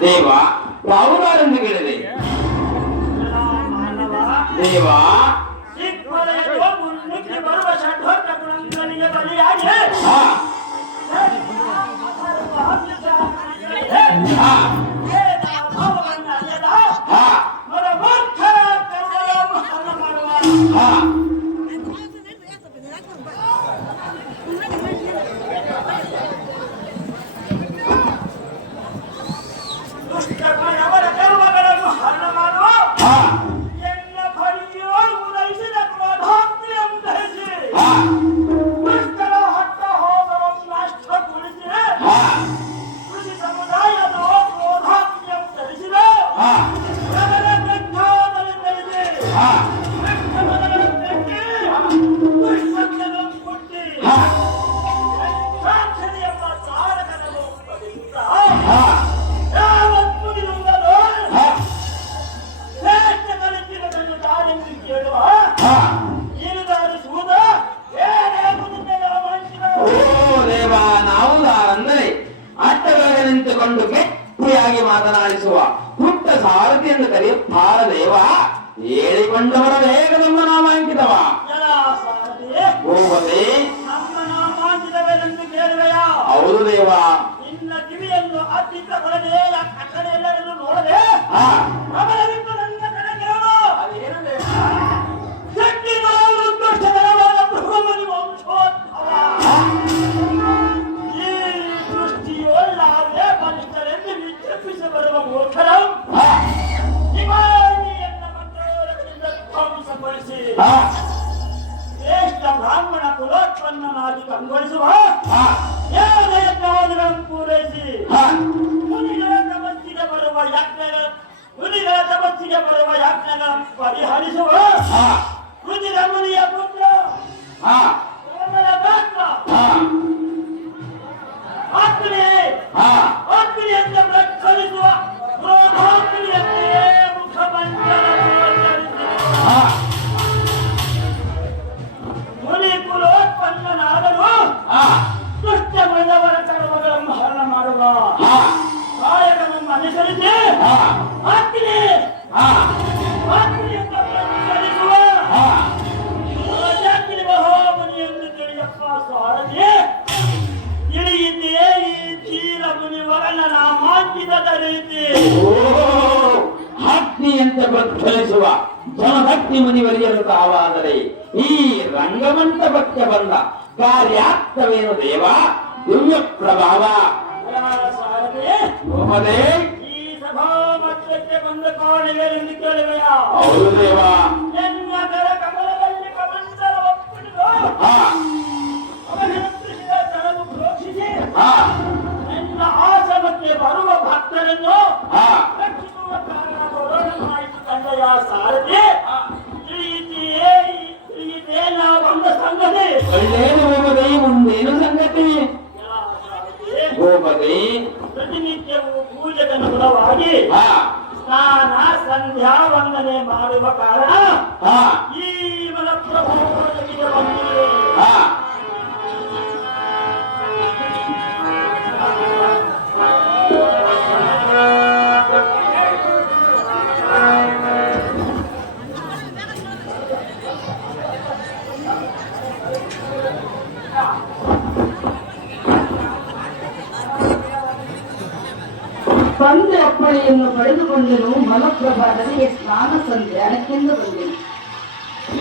ದೇವ ಯಾವುದಾರೆಂದು ಕೇಳಿದೆ ದೇವ ಮಾತನಾಡಿಸುವ ಪುಟ್ಟ ಸಾರಥಿಯನ್ನು ಕರೆಯುತ್ತಾರ ದೇವ ಹೇಳಿಕೊಂಡವರ ಬೇಗ ನಮ್ಮ ನಾಮಾಂಕಿತವ ಹೌದು ದೇವ ನಿನ್ನ ಕಿವಿಯನ್ನು ಅತ್ತಿತ್ತ ಹೊರಗೆ ಕಡೆ ಎಲ್ಲರನ್ನು ನೋಡದೆ ಶ್ರೇಷ್ಠ ಬ್ರಾಹ್ಮಣ ಕುಲೋತ್ಪನ್ನನಾಗಿ ಕಂಗೊಳಿಸುವ ಯಜ್ಞಗಳನ್ನು ಪೂರೈಸಿ ಮುನಿಗಳ ತಪಸ್ಸಿಗೆ ಬರುವ ಯಜ್ಞಗಳನ್ನು ಪರಿಹರಿಸುವ ರುಚಿರ ಮುನಿಯ ಪುತ್ರ ಅಗ್ನಿಯಿಂದ ಪ್ರಜ್ವಲಿಸುವ ಕ್ರೋಧಾಗ್ನಿಯಂತೆಯೇ ಮುಖಮಂಡಲ ಮುನಿ ಕುಲೋತ್ಪನ್ನನಾದರೂ ದುಷ್ಟ ಮೃದವರ ಕರ್ಮಗಳನ್ನು ಹರಣ ಮಾಡುವ ಕಾಯಕವನ್ನು ಅನುಸರಿಸಿ ಅಗ್ನಿಯಿಂದ ಪ್ರಜ್ವಲಿಸುವ ರಾಜಾಗ್ನಿ ಮಹಾಮುನಿಯನ್ನು ತಿಳಿಯಪ್ಪ ಸಾರಥಿ ತಿಳಿಯಿತೆಯೇ ಈ ತೀರ ಮುನಿವರನ ನಾಮಾಂಕಿತದ ರೀತಿ ಅಗ್ನಿಯಂತೆ ಪ್ರಜ್ವಲಿಸುವ ಜನಭಕ್ತಿ ಮುನಿವರಿಯರು ತಾವಾದರೆ ಈ ರಂಗಮಂಟಪಕ್ಕೆ ಬಂದ ಕಾರ್ಯಾರ್ಥವೇನು ದೇವ ದಿವ್ಯ ಪ್ರಭಾವ ಈ ಸಭಾ ಮಟ್ಟಕ್ಕೆ ಬಂದ ಕಾಣಿವೆಂದು ಕೇಳುವೆಯಾ ಹೌದು ದೇವ ಜನ್ಮಕರ ಕಮಲದಲ್ಲಿ ಕಮಂಡಲ ಒಪ್ಪಿಡುವ ಅವನಿಂದ ತನದು ಪ್ರೋಕ್ಷಿಸಿ ನಿನ್ನ ಆಶ್ರಮಕ್ಕೆ ಬರುವ ಭಕ್ತರನ್ನು ರಕ್ಷಿಸುವ ಕಾರಣ ಕೊರೋನಾಯಿತು ತಂದೆಯ ಸಾರಥಿ ನಾ ಬಂದ ಸಂಗತಿ ಒಳ್ಳೇನು ಹೋಗದೆ ಮುಂದೇನು ಸಂಗತಿ ಗೋಪತಿ ಪ್ರತಿನಿತ್ಯವೂ ಪೂಜೆಗನುಗುಣವಾಗಿ ಸ್ನಾನ ಸಂಧ್ಯಾ ವಂದನೆ ಮಾಡುವ ಕಾರಣ ಈ ಮಲಪ್ರಭುವಿಗೆ ಬಂದಿದೆ ತಂದೆ ಅಪ್ಪಣೆಯನ್ನು ಪಡೆದುಕೊಂಡನು ಮಲಪ್ರಭಾ ನನಗೆ ಸ್ನಾನ ಸಂಧ್ಯಾನಕ್ಕೆಂದು ಬಂದೆನು.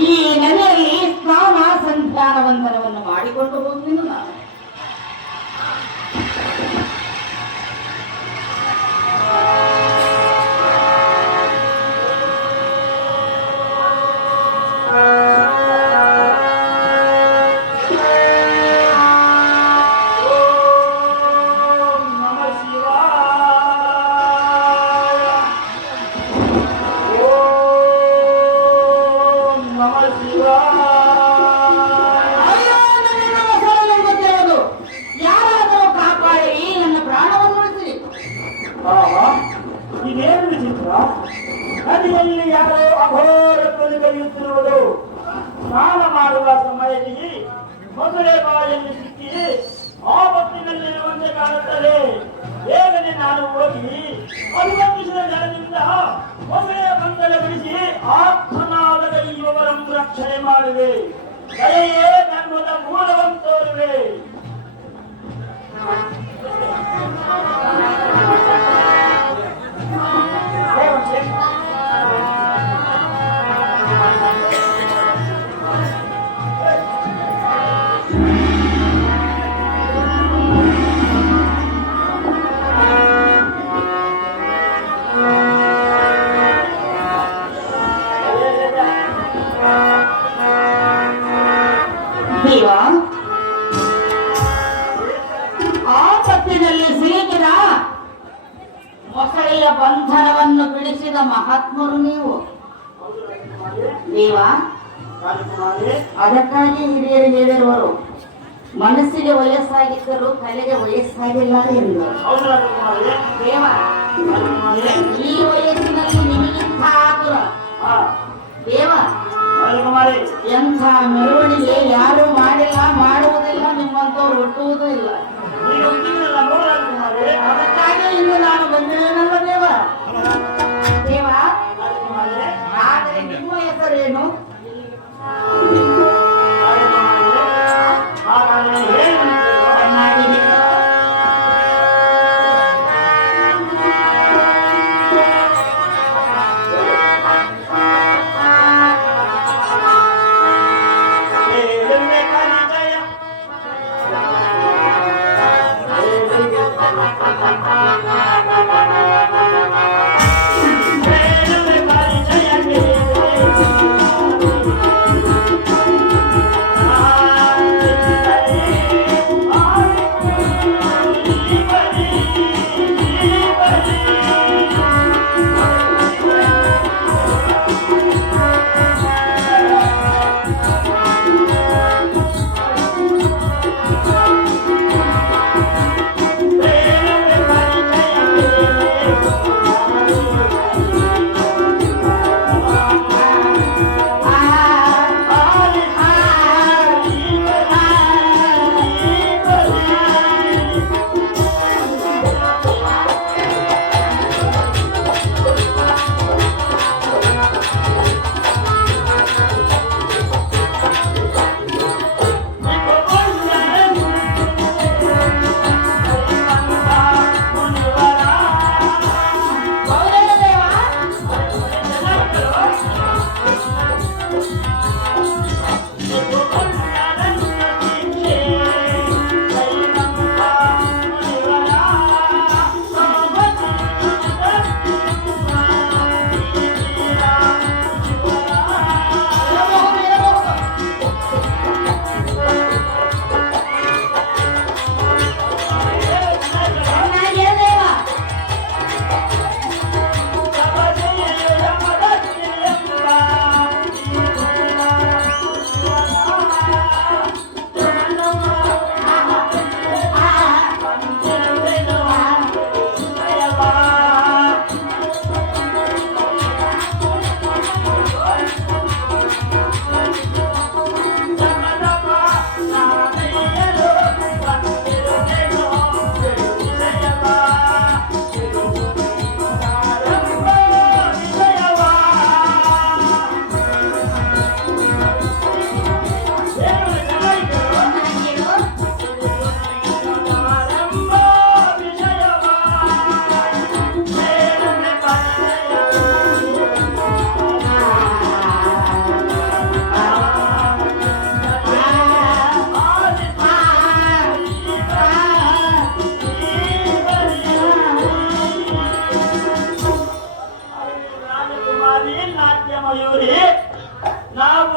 ಈ ನೆಲೆಯಲ್ಲಿ ಸ್ನಾನ ಸಂಧ್ಯಾನ ವಂದನವನ್ನು ಮಾಡಿಕೊಂಡು ಹೋಗುವೆನು ನಾನು. ಇದೇನು ವಿಚಿತ್ರ, ನದಿಯಲ್ಲಿ ಯಾರೋ ಅಘೋರ ಸ್ನಾನ ಮಾಡುವ ಸಮಯದಲ್ಲಿ ಮಧುರೆ ಬಾಯಲ್ಲಿ ಸಿಕ್ಕಿ ಆಪತ್ತಿನಲ್ಲಿರುವಂತೆ ಕಾಣುತ್ತದೆ. ಬೇಗನೆ ನಾನು ಹೋಗಿ ಅನುಮತಿಸಿದ ಜನರಿಂದ ಹೊಸೆಯ ಬಂಧನ ಬಿಡಿಸಿ ಆತ್ಮನಾದ ಕೈಯುವವರನ್ನು ರಕ್ಷಣೆ ಮಾಡುವೆ. ದಯೆಯೇ ಧರ್ಮದ ಮೂಲವನ್ನು ತೋರುವೆ. ದೇವ, ಆಪತ್ತಿನಲ್ಲಿ ಸಿಲುಕಿದ ಮೊಸಳೆಯ ಬಂಧನವನ್ನು ಬಿಡಿಸಿದ ಮಹಾತ್ಮರು ನೀವು ದೇವ. ಅದಕ್ಕಾಗಿ ಹಿರಿಯರು ಹೇಳಿರುವರು, ಮನಸ್ಸಿಗೆ ವಯಸ್ಸಾಗಿದ್ದರೂ ಕಲೆಗೆ ವಯಸ್ಸಾಗಿಲ್ಲ ಎಂದು. ದೇವ, ಈ ವಯಸ್ಸಿನಲ್ಲಿ ನಿಮಗಿಂತ ಆತುರ ದೇವ. ಎಂಥ ಮೆರವಣಿಗೆ ಯಾರು ಮಾಡಿಲ್ಲ, ಮಾಡುವುದಿಲ್ಲ, ನಿಮ್ಮಂತವ್ರು ಹುಟ್ಟುವುದೂ ಇಲ್ಲ. ಅದಕ್ಕಾಗಿ ಇಂದು ನಾನು ಬಂದಿದ್ದೇನಲ್ಲ ದೇವ. ದೇವ, ಆದರೆ ನಿಮ್ಮ ಹೆಸರೇನು?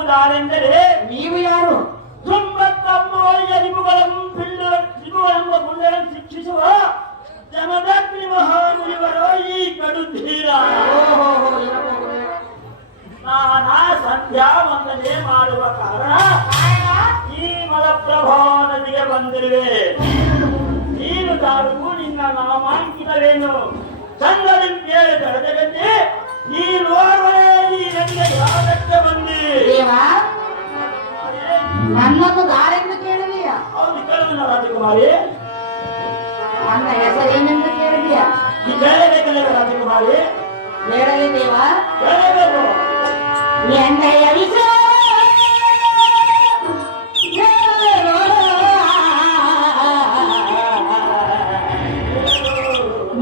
ನಾನೆಂದರೆ ನೀವು ಯಾರು? ತುಂಬತ್ತಮ್ಮೋಳಿಯ ರಿಬುಗಳೆಂಬ ಗುಂಡನ್ನು ಶಿಕ್ಷಿಸುವ ಜಮದಗ್ನಿ ಮಹಾಮುನಿವರು ಈ ಕಡು ಧೀರ. ನಾನಾ ಸಂಧ್ಯಾ ವಂದನೆ ಮಾಡುವ ಕಾರಣ ಈ ಮಲಪ್ರಭಾ ನದಿಗೆ ಬಂದಿರುವೆ. ನೀನು ತಾಳು ನಿನ್ನ ನಾಮಾಂಕಿತವೇನು? ಚಂದ್ರನಿಂದ ಜಗತ್ತೆ ನೀನು ಈ ನದಿಗೆ ಯಾವಕ್ಕೆ ಬಂದಿ? ನನ್ನನ್ನು ದಾರೆಂದು ಕೇಳಲಿಲ್ಲ. ಹೌದು, ಕೇಳುವಿನ ರಾಜಕುಮಾರ. ರಾಜಕುಮಾರಿ ನನ್ನ ಹೆಸರೇನೆಂದು ಕೇಳಿದ್ಯಾ? ಈ ಕೇಳಬೇಕಲ್ಲ ರಾಜಕುಮಾರಿ ಹೇಳಲಿ ದೇವ. ಕೇಳಬೇಕು. ಎಣ್ಣೆಯ ವಿಷ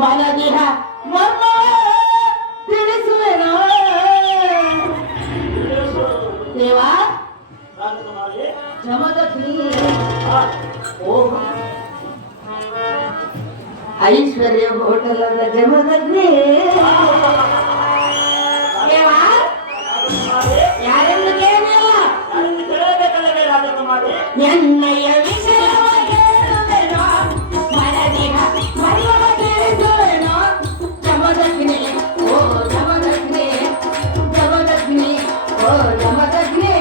ಮನದಿನ ಮರ್ಮ ತಿಳಿಸುವೆನೋ ದೇವ. ರಾಜಕುಮಾರಿ ಜಮದಗ್ನಿ ಆ, ಓ ಐಶ್ವರ್ಯ ಹೋಟೆಲ್ ಅಲ್ಲ ಜಮದಗ್ನಿ ದೇವ. ರಾಜಕುಮಾರಿ ಯಾರೆಂದು ಕೇಳಿಲ್ಲ. ಯಾರಿಂದ ಕೇಳಬೇಕಲ್ಲವೇ ರಾಜಕುಮಾರಿ ಎಣ್ಣೆಯ ವಿಷಯವ ಕೇಳುವೆನೋ, ಮನದಿನ ಮರ್ಮವ ತಿಳಿಸುವೆನೋ. ಜಮದಗ್ನಿ ಓ ಜಮದಗ್ನಿ, ಜಮದಗ್ನಿ ಓ ಜಮದಗ್ನಿ.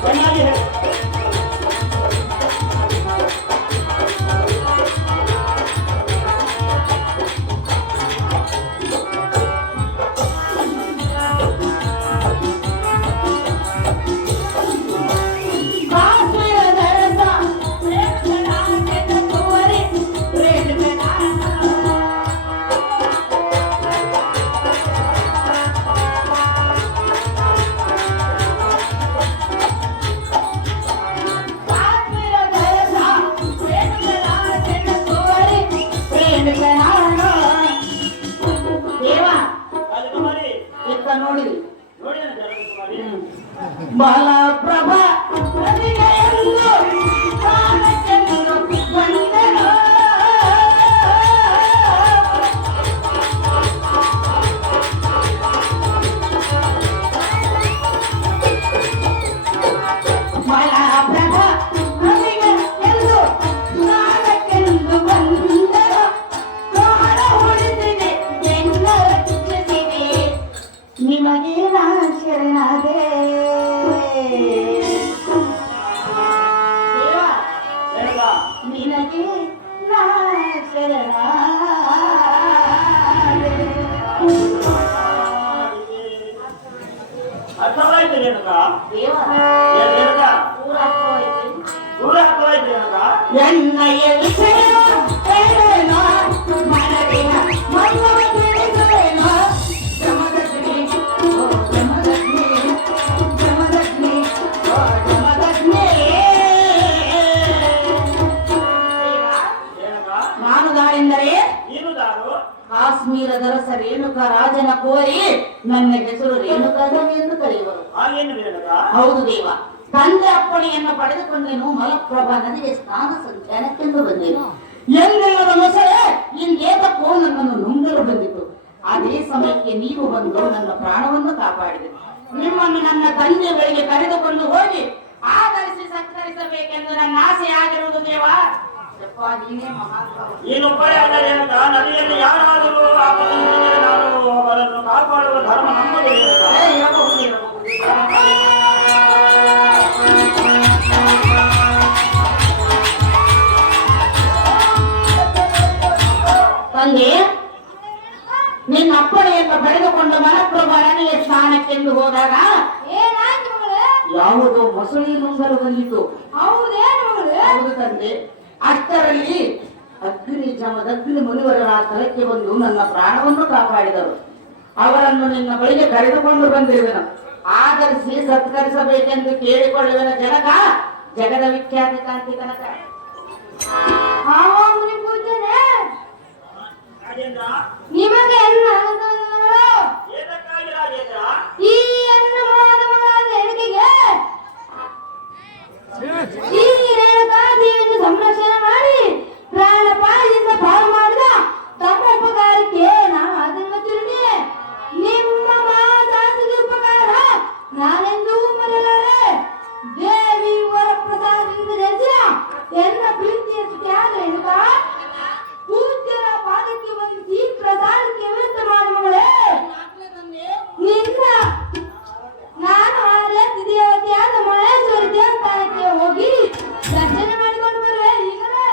ಚೆನ್ನಾಗಿ ಹೇಳಿ. ಕಾಶ್ಮೀರದ ರಸ ಪ್ರೇಮದ ತೋರಿ ಪ್ರೇಮದ ಕಾಶ್ಮೀರದ ರಸ ಪ್ರೇಮದ ತೋರಿ ಪ್ರೇಮದ ದೇವ. ರಾಜಕುಮಾರಿ ಇತ್ತ ನೋಡಿ ನೋಡಿದ ರಾಜಕುಮಾರಿ ಬಾಲಪ್ರಭ ಪ್ರತಿಗೆಯೆಂದು ಕಾಲಕ್ಕೆಂದು ಬಂದೆನು. ಬಾಲಪ್ರಭ ಪ್ರತಿಗೆಯೆಂದು ಕಾಲಕ್ಕೆಂದು ಬಂದೆನು. ಕಾಲ ಉಳಿದಿದೆ ಬೆನ್ನ ರಕ್ಷಿಸಿದೆ, ನಿಮಗೆ ನಾ ಶರಣಾದೆ. ದೇವ, ಹೇಳಲ್ಲ. ನಿನಗೆ ನಾ ಶರಣಾದೆ. ಅರ್ಥವಾಯ್ತು ರೇಣುಕ ದೇವ, ರೇಣುಕ ಪೂರ ಅರ್ಥವಾಯಿತು. ದೂರ ಅರ್ಥವಾಯ್ತು ರೇಣುಕ ಎಣ್ಣೆಯ ವಿಷಯ ಹೇಳೇನೋ, ಮನದಿನ ಮರ್ಮವ ತಿಳಿಸುವೆನೋ. ಜಮದಗ್ನಿ ಓ ಜಮದಗ್ನಿ, ಜಮದಗ್ನಿ ಓ ಜಮದಗ್ನಿ. ದೇವ, ರೇಣುಕ ನಾನುದಾರೆಂದರೆ ನೀನು ದಾರು ಕಾಶ್ಮೀರದ ರಸ ರೇಣುಕ ರಾಜನ ಕೋರಿ ನನ್ನ ಹೆಸರು ರೇಣುಕಾದೇವಿ ಎಂದು ಕರೆಯುವರು. ಹಾಗೇನು ರೇಣುಕ ಹೌದು ದೇವ. ತಂದೆ ಅಪ್ಪಣೆಯನ್ನು ಪಡೆದುಕೊಂಡೇನು ಮಲಪ್ರಭಾ ನದಿಗೆ ಸ್ನಾನ ಸಂಚಾರಕ್ಕೆಂದು ಬಂದೆನು. ಎಂದೆಲ್ಲದ ಮೊಸಳೆ ಇಂದೇತಕ್ಕೋ ನನ್ನನ್ನು ನುಂಗಲು ಬಂದಿತು. ಅದೇ ಸಮಯಕ್ಕೆ ನೀವು ಬಂದು ನನ್ನ ಪ್ರಾಣವನ್ನು ಕಾಪಾಡಿದೆ. ನಿಮ್ಮನ್ನು ನನ್ನ ತಂದೆ ಬಳಿಗೆ ಕರೆದುಕೊಂಡು ಹೋಗಿ ಆಧರಿಸಿ ಸತ್ಕರಿಸಬೇಕೆಂದು ನನ್ನ ಆಸೆ ಆಗಿರುವುದು ದೇವ. ಯಪ್ಪ, ನೀನೇ ಮಹಾತ್ಮ. ನೀನೊಬ್ಬರೇ ಅಲ್ಲ ರೇಣುಕ ನದಿಯಲ್ಲಿ ಯಾರಾದರೂ ಆಪತ್ತಿದ್ದರೆ ನಾನು ಅವರನ್ನು ಕಾಪಾಡುವ ಧರ್ಮ ನಮ್ಮದು ರೇಣುಕ ಇರಬಹುದು, ಇರಬಹುದು. ತಂದೆ, ನಿನ್ನ ಅಪ್ಪಣೆಯನ್ನು ಪಡೆದುಕೊಂಡು ಮಲಪ್ರಭಾ ನದಿಯ ಸ್ನಾನಕ್ಕೆಂದು ಹೋದಾಗ ಯಾವುದೋ ಮೊಸಳಿ ನುಂಗಲು ಬಂದಿತು. ಹೌದು ತಂದೆ. ಅಷ್ಟರಲ್ಲಿ ಅಗ್ನಿ ಮುನಿವರ ಸ್ಥಳಕ್ಕೆ ಬಂದು ನನ್ನ ಪ್ರಾಣವನ್ನು ಕಾಪಾಡಿದರು. ಅವರನ್ನು ನಿನ್ನ ಬಳಿಗೆ ಕರೆದುಕೊಂಡು ಬಂದಿರುವೆನು. ಆಧರಿಸಿ ಸತ್ಕರಿಸಬೇಕೆಂದು ಕೇಳಿಕೊಳ್ಳುವೆನ ಜನಕ, ಜಗದ ವಿಖ್ಯಾತಿ ಕಾಂತಿ ಕನಕ. ರಾಜೇಂದ್ರ ನಿಮಗೆ ಏತಕ್ಕಾಗಿ ರಾಜೇಂದ್ರ ಈ ಅನ್ನ ಮಹಾತ್ಮಗಳಾದ ಎಣಿಕೆಗೆ ಈ ರೇಣುಕಾದೇವಿಯನ್ನು ಸಂರಕ್ಷಣೆ ಮಾಡಿ ಪ್ರಾಣಪಾಯದಿಂದ ಪಾರು ಮಾಡಿದ ತಮ್ಮ ಉಪಕಾರಕ್ಕೆ ನಾನು ಅದನ್ನು ತಿರುಗಿ ನಿಮ್ಮ ಮಾತಾಸಿಗೆ ಉಪಕಾರ ನಾನೆಂದೂ ಮರೆಯಲಾರೆ. ದೇವಿ ವರಪ್ರಸಾದದಿಂದ ಜನಿಸಿದ ಎನ್ನ ಪ್ರೀತಿಯ ತ್ಯಾಗ ರೇಣುಕ ಪೂಜ್ಯರ ಪಾದಕ್ಕೆ ವಂದಿಸಿ ಪ್ರಸಾದಕ್ಕೆ ವ್ಯವಸ್ಥೆ ಮಾಡಿ ಮಗಳೇ. ನಿನ್ನ ನಾನು ಆರ್ಯ ದೇವತೆಯಾದ ಮಹೇಶ್ವರಿ ದೇವಸ್ಥಾನಕ್ಕೆ ಹೋಗಿ ದರ್ಶನ ಮಾಡಿಕೊಂಡು ಬರುವೆ. ಈಗಲೇ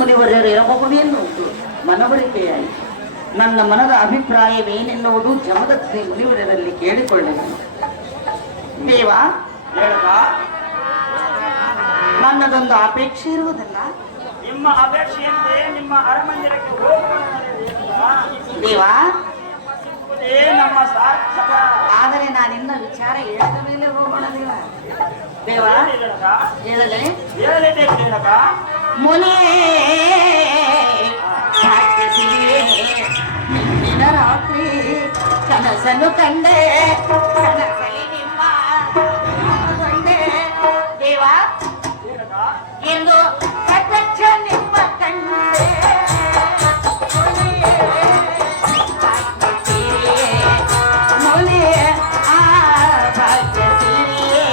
ಮುನಿವರ್ಯರು ಇರಬಹುದೇನು ಮನವರಿಕೆಯಾಯಿತು. ನನ್ನ ಮನದ ಅಭಿಪ್ರಾಯವೇನೆನ್ನುವುದು ಜಮದಗ್ನಿ ಮುನಿವರಲ್ಲಿ ಕೇಳಿಕೊಳ್ಳೆನು. ದೇವ, ರೇಣುಕ, ನನ್ನದೊಂದು ಅಪೇಕ್ಷೆ ಇರುವುದಲ್ಲ. ನಿಮ್ಮ ಅಪೇಕ್ಷೆಯಂತೆ ನಿಮ್ಮ ಅರಮಂದಿರಕ್ಕೆ ಹೋಗೋಣ ರೇಣುಕ. ದೇವ, ಇದೇ ನಮ್ಮ ಸಾರ್ಥಕ. ಆದರೆ ನಾನಿನ್ನ ವಿಚಾರ ಹೇಳಿದ ಮೇಲೆ ಹೋಗೋಣ. ದೇವ, ದೇವ ರೇಣುಕ, ಹೇಳಲೆ. ಹೇಳಲೇಬೇಕು ರೇಣುಕ. ಮುನೇ ನಿನ್ನಿನ ರಾತ್ರಿ ಕನಸನ್ನು ಕಂಡೆ, ಕನಸಲಿ ನಿಮ್ಮ ಕಂಡೆ. ದೇವ, ರೇಣುಕ, ಎಂದು ಪ್ರತ್ಯಕ್ಷ ನಿಮ್ಮ ಕಂಡೆ. ಮುನಿಯೇ, ಆ ಭಾಗ್ಯ ಸಿರಿಯೇ.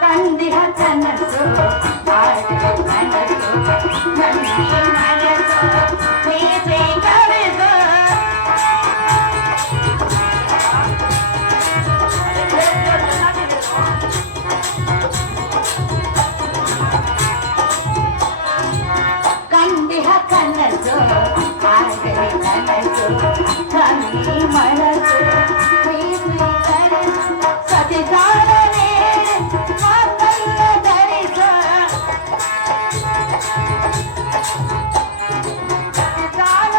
ಕಂದಿಹ ಕನಸು ಆಡಿದ ಮನಸ್ಸು, ಕಂದಿ ಮನಸ್ಸು ಪ್ರೀತಿ ಕವಿದು. ಕಂದಿಹ ಕನಸು ಆಡಿದ ಮನಸ್ಸು, ಕಂದಿ ಮನಸ್ಸು ಪ್ರೀತಿ ಕವಿದು. ಸತಿದಾರನೇ ಮಾತಲ್ಲ ಧರಿಸ, ಸತಿದಾರ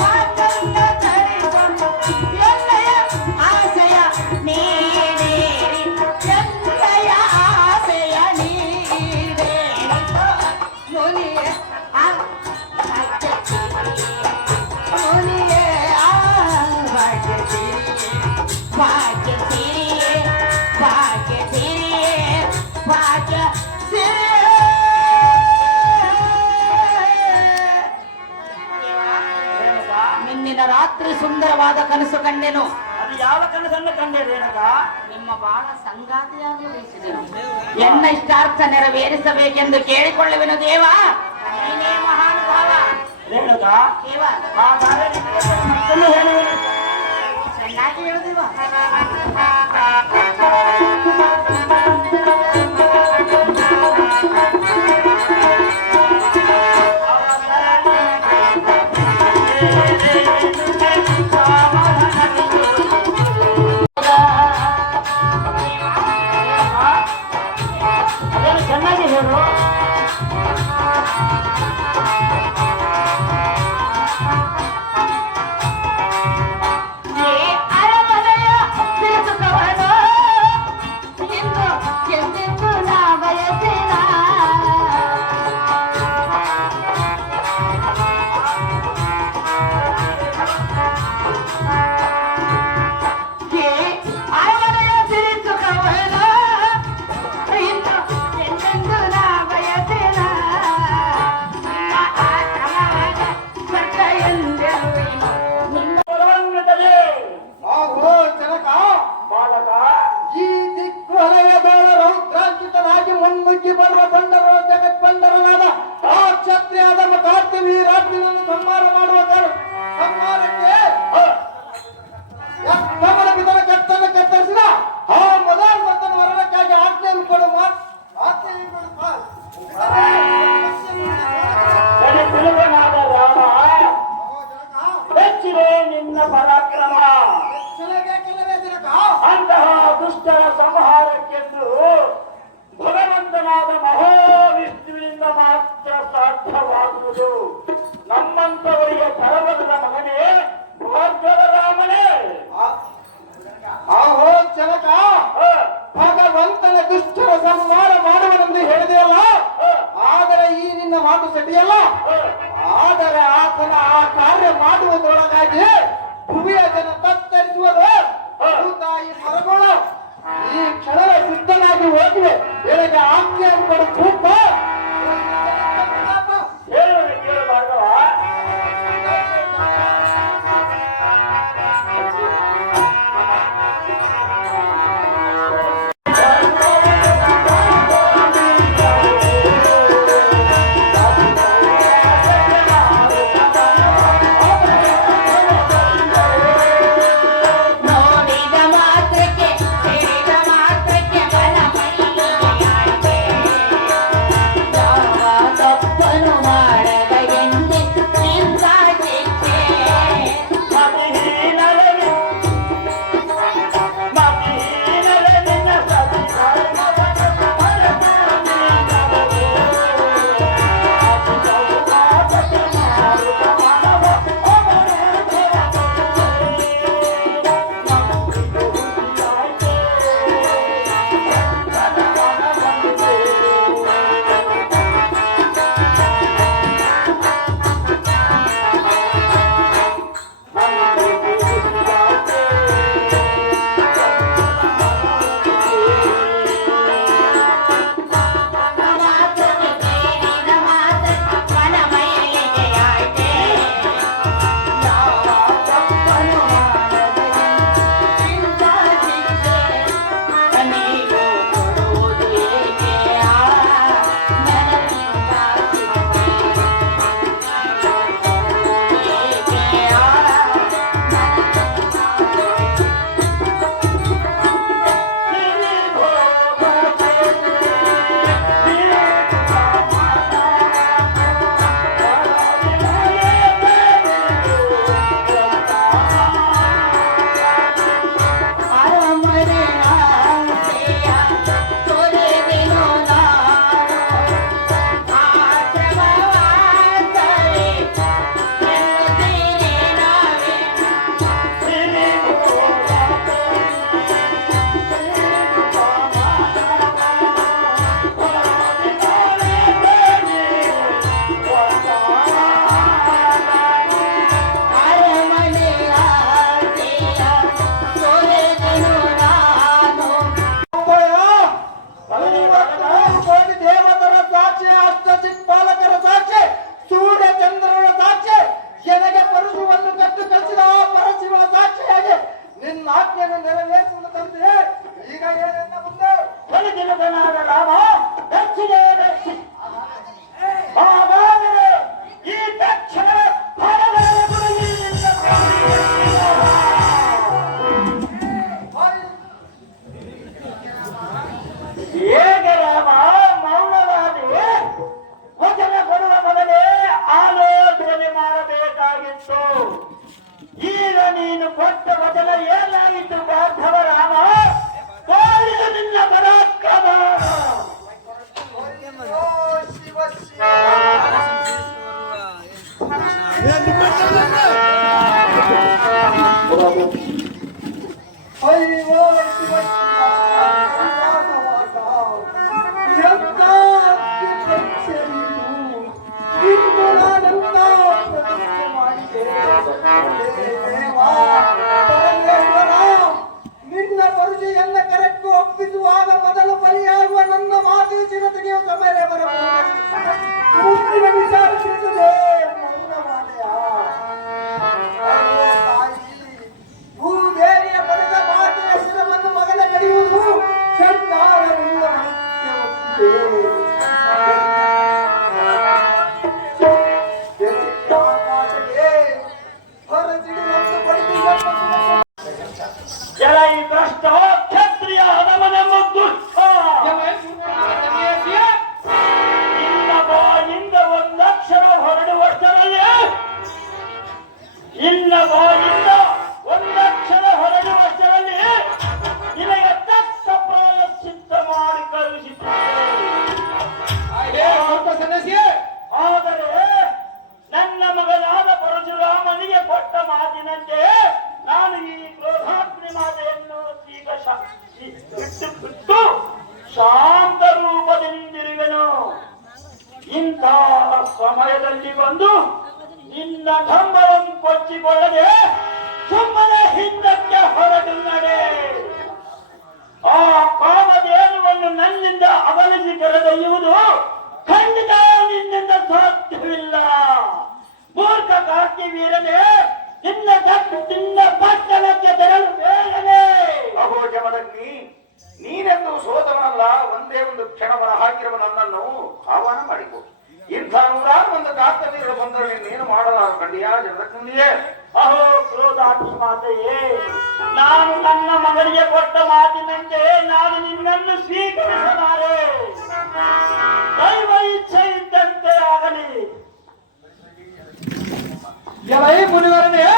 ಮಾತಲ್ಲ ಧರಿಸ. ಎಲ್ಲೆಯ ಆಸೆಯ ನೀಡೇರಿ, ಎಲ್ಲೆಯ ಆಸೆಯ ನೀಡೇರಿ. ಮುನಿಯೇ, ಆ ಭಾಗ್ಯ ಸಿರಿಯೇ. ಮುನಿಯೇ, ಆ ಭಾಗ್ಯ ಸಿರಿಯೇ. ಭಾಗ್ಯ ಸಿರಿಯೇ, ಭಾಗ್ಯ ಸಿರಿಯೇ, ಭಾಗ್ಯ ಸಿರಿಯೇ. ರೇಣುಕ, ನಿನ್ನಿನ ರಾತ್ರಿ ಸುಂದರವಾದ ಕನಸು ಕಂಡೆನು. ಅದು ಯಾವ ಕನಸನ್ನು ಕಂಡೆ ರೇಣುಕ? ನಿಮ್ಮ ಬಾಳ ಸಂಗಾತಿಯಾಗಿ ಉಳಿಸಿದೆನು. ಎನ್ನ ಇಷ್ಟಾರ್ಥ ನೆರವೇರಿಸಬೇಕೆಂದು ಕೇಳಿಕೊಳ್ಳುವೆನು. ದೇವ, ನೀನೇ ಮಹಾನುಭಾವ. ರೇಣುಕ, ದೇವ, ಹಾಗಾದರೆ ಮತ್ತೊಂದು ಹೇಳುವೆನು. ಚೆನ್ನಾಗಿ ಹೇಳುದಿವ. ಅದೇನು ಚೆನ್ನಾಗಿ ಹೇಳು. ಕೊಟ್ಟ ವಚನ ಏನಾಗಿತ್ತು ಪಾರ್ಥವ ರಾಮ? ತೋರಿದ ನಿನ್ನ ಪರಾಕ್ರಮ. ನಿನ್ನ ಪರುಷೆಯನ್ನ ಕರೆಕ್ಟ್ ಒಪ್ಪಿಸುವಾಗ ಮೊದಲು ಬಲಿಯಾಗುವ ನನ್ನ ಮಾತು ಚಿರತೆಗೆ ಸಮಯ ಬರಬಹುದು. ಮುಂದಿನ ವಿಚಾರ ತಿಳಿಸದೆ ಮೌನವಾದೆಯ ಭೂದೇವಿಯ ಪಡೆದ ಮಾತೆಯ ಶಿರವನ್ನು ಮಗನ ಕಡಿಯುವುದು ಸರ್ಕಾರದಿಂದ ಜಲೈ ಭ್ರಷ್ಟ ಕ್ಷತ್ರಿಯ ಹದಮನೆಂಬ ದುಷ್ಟ ನಿನ್ನ ಬಾಯಿಂದ ಒಂದಕ್ಷರ ಹೊರಡುವಷ್ಟರಲ್ಲಿ ನಿನಗೆ ತಕ್ಕ ಪ್ರಾಯಶ್ಚಿತ್ತ ಮಾಡಿ ಕಳುಹಿಸಿದ್ದೇನೆ. ಆದರೆ ನನ್ನ ಮಗನಾದ ಪರಶುರಾಮನಿಗೆ ಕೊಟ್ಟ ಮಾತಿನಂತೆ ನಾನು ಈ ಕ್ರೋಧಾಗ್ನಿ ಮಾತೆಯನ್ನು ಬಿಟ್ಟು ಶಾಂತ ರೂಪದಿಂದಿರುವೆನು. ಇಂಥ ಸಮಯದಲ್ಲಿ ಬಂದು ನಿನ್ನ ಢಂಬವನ್ನು ಕೊಚ್ಚಿಕೊಳ್ಳದೆ ಸುಮ್ಮನೆ ಹಿಂದಕ್ಕೆ ಹೊರಟು ನಡೆ. ಆ ಕಾಮಧೇನುವನ್ನು ನನ್ನಿಂದ ಅಗಲಿಸಿ ಕರೆದೊಯ್ಯುವುದು ಖಂಡಿತ ನಿನ್ನಿಂದ ಸಾಧ್ಯವಿಲ್ಲ. ಮೂರ್ಖ ಕಾರ್ತಿವೀರನೇ, ನಿನ್ನ ಪಟ್ಟಣಕ್ಕೆ ತೆರಳು ಬೇಗನೆ. ಅಹೋ ಜಮದಗ್ನಿ, ನೀನೆಂದು ಸೋತವನಲ್ಲ, ಒಂದೇ ಒಂದು ಕ್ಷಣವರ ಹಾಕಿರುವ ನನ್ನನ್ನು ಆಹ್ವಾನ ಮಾಡಿಕೊ. ಇಂಥ ನೂರಾರು ಒಂದು ಕಾರ್ತಿವೀರರು ಬಂದರೆ ನೀನೇನು ಮಾಡಲಾರ ಕಂಡಿಯಾ ಜಮದಗ್ನಿಯೇ? ಅಹೋ ಕ್ರೋಧಾಗ್ನಿ ಮಾತೆಯೇ, ನಾನು ನನ್ನ ಮಗನಿಗೆ ಕೊಟ್ಟ ಮಾತಿನಂತೆ ನಾನು ನಿನ್ನನ್ನು ಸ್ವೀಕರಿಸಲಾರೆ. ದೈವ ಇಚ್ಛೆ ಇದ್ದಂತೆ ಆಗಲಿ. ಎಲೈ ಮುನಿವರನೇ,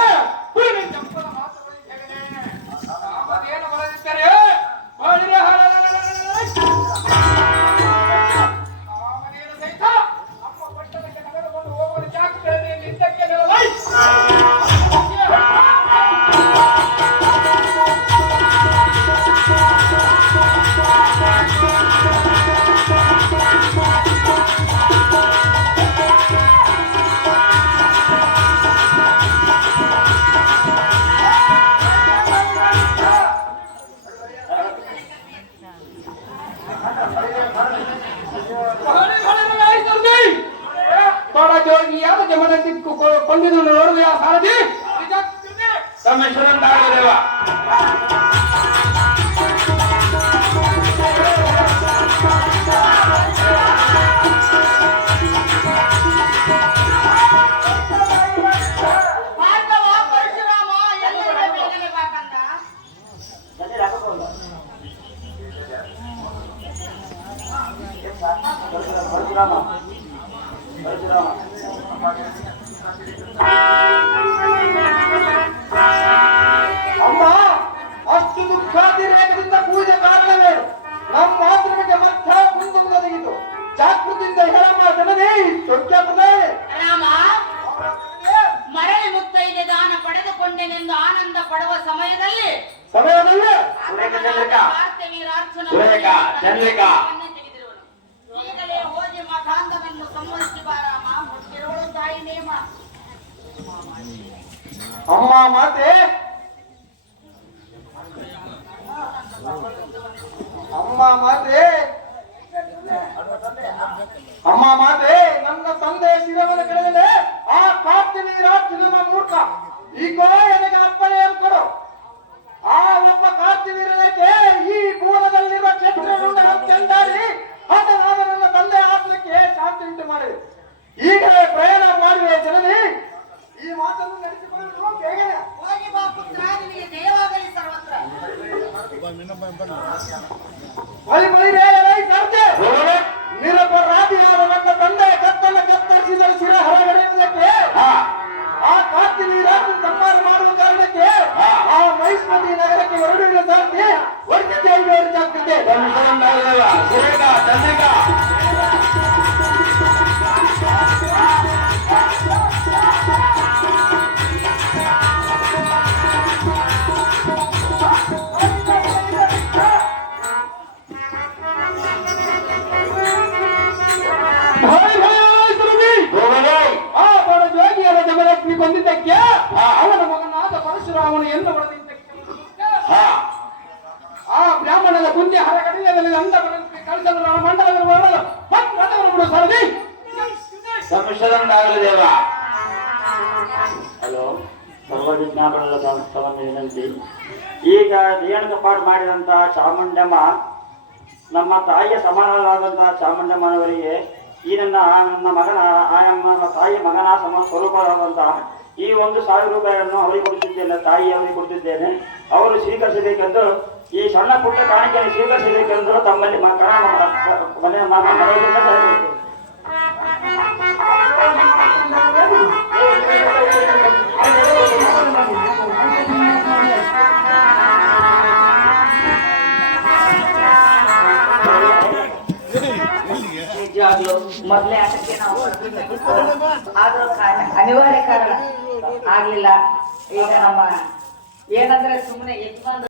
ಕೊಂಡಿದ್ದು ನೋಡುವ ಸಾರಥಿ ರಮೇಶ್ವರಂತಾಗದೇವ ಭಾರ್ಗವ ಪರಶುರಾಮ ಎಲ್ಲರ ಬೇಗನೆ ಬಾಕಂದ. ಅಮ್ಮ, ಅಷ್ಟು ದುಃಖಾತಿರೇಕದಿಂದ ಪೂಜೆ ಕಾರಣವೇ ನಮ್ಮ ಮಾತೃಗೆ ಮತ್ತ ಮುಂದೊಂದಿಗಿತು. ಜಾಗೃತಿಯಿಂದ ಹೇಳಮ್ಮ ಜನನೇ ಸೊಕ್ಕಾತನೇ. ರಾಮ, ಮರಳಿ ಮುತ್ತೈದೆ ದಾನ ಪಡೆದುಕೊಂಡೆನೆಂದು ಆನಂದ ಪಡುವ ಸಮಯದಲ್ಲಿ ಸುರೇಖ, ಚಂದ್ರಿಕಾ ಈಗಲೇ ಹೋಗಿ ಮಠಾಂತವನ್ನು ಸಂವರಿಸಿ ಬಾರಾಮ. ಮುಟ್ಟಿರೋಳು ತಾಯಿ ನೇಮ. ಅಮ್ಮ ಮಾತೆ, ಅಮ್ಮ ಮಾತೆ, ಅಮ್ಮ ಮಾತೆ, ನನ್ನ ತಂದೆ ಶಿರವನ್ನು ಕೆಳಗಡೆ ಆ ಕಾರ್ತಿವೀರಾರ್ಜುನನ ಮೂರ್ಖ ಈಗೋ ನನಗೆ ಅಪ್ಪಣೆಯನ್ನು ಕೊಡು. ಆ ಒಬ್ಬ ಕಾರ್ತಿವೀರನಿಗೆ ಈ ಭೂಮದಲ್ಲಿರುವ ಕ್ಷೇತ್ರದಿಂದ ಚೆಂದಾಡಿ ಆತ ನಾನು ನನ್ನ ತಂದೆ ಆತ್ಮಕ್ಕೆ ಶಾಂತಿ ಉಂಟು ಮಾಡಿದೆ. ಈಗಲೇ ಪ್ರಯಾಣ ಮಾಡುವೆ ಜನನಿ. ಈ ಮಾತನ್ನು ನಡೆಸಿಕೊಂಡು ಬೇಗನೆ ಹೋಗಿ ಬಾ ಪುತ್ರ, ನಿನಗೆ ಜಯವಾಗಲಿ ಸರ್ವತ್ರ. ನಿರಪರಾಧಿಯಾದ ನನ್ನ ತಂದೆ ಕತ್ತನ್ನು ಕತ್ತರಿಸಿದ ಶಿರ ಹೊರಗಡೆಯುವುದಕ್ಕೆ ಆ ಕಾರ್ತಿವೀರಾಜು ಸಂಹಾರ ಮಾಡುವ ಕಾರಣಕ್ಕೆ ಆ ಮಹಿಷ್ಮತಿ ನಗರಕ್ಕೆ ಹೊರಡುವ ಸಾಧ್ಯ ವರ್ತಿದ್ದೇವೆ ಜಾಗ್ರತೆ. ಸುರೇಖ ಚಂದ್ರಿಕಾ ಆ ಬಡ ಜೋಗಿಯರ ಜಮಲಕ್ಷ್ಮಿ ಕೊಂದಿದ್ದಕ್ಕೆ ಅವನ ಮಗನಾದ ಪರಶುರಾಮನು ಎಂದು ಹೊಡೆದಿದ್ದಕ್ಕೆ ಆ ಬ್ರಾಹ್ಮಣನ ಬುದ್ಧಿ ಹರಗಡಿಯಲ್ಲಿ ಅಂದ ಕಳಿಸಲು ನಾನು ಮಂಡಲವನ್ನು ಮಾಡಲು ರಥವನ್ನು ಬಿಡು ಸರದಿ. ಸಂಶಯದಂತಾಗಲಿ ದೇವ. ಹಲೋ, ಸರ್ವವಿಜ್ಞಾಪನದ ಸಂಸ್ಥಾನ ವಿನಂತಿ. ಈಗ ರೇಣುಕ ಪಾಠ ಮಾಡಿದಂತಹ ಚಾಮುಂಡಮ್ಮ ನಮ್ಮ ತಾಯಿಯ ಸಮಾನರಾದಂತಹ ಚಾಮುಂಡಮ್ಮನವರಿಗೆ ಈ ನನ್ನ ಮಗನ ನನ್ನ ತಾಯಿಯ ಮಗನ ಸ್ವರೂಪವಾದಂತಹ ಈ 1,000 ರೂಪಾಯಿಯನ್ನು ಅವರಿಗೆ ಕೊಡುತ್ತಿದ್ದೇನೆ, ತಾಯಿ ಅವರಿಗೆ ಕೊಡುತ್ತಿದ್ದೇನೆ. ಅವರು ಸ್ವೀಕರಿಸಬೇಕೆಂದು ಈ ಸಣ್ಣ ಪುಟ್ಟ ಕಾಣಿಕೆಯನ್ನು ಸ್ವೀಕರಿಸಬೇಕೆಂದು ತಮ್ಮಲ್ಲಿ ನಿಜವಾಗ್ಲೂ ಮೊದಲೇ ಆಟಕ್ಕೆ ನಾವು ಆದ್ರೂ ಅನಿವಾರ್ಯ ಕಾರಣ ಆಗ್ಲಿಲ್ಲ. ಈಗ ನಮ್ಮ ಏನಂದ್ರೆ ಸುಮ್ಮನೆ ಯಜಮಾನ್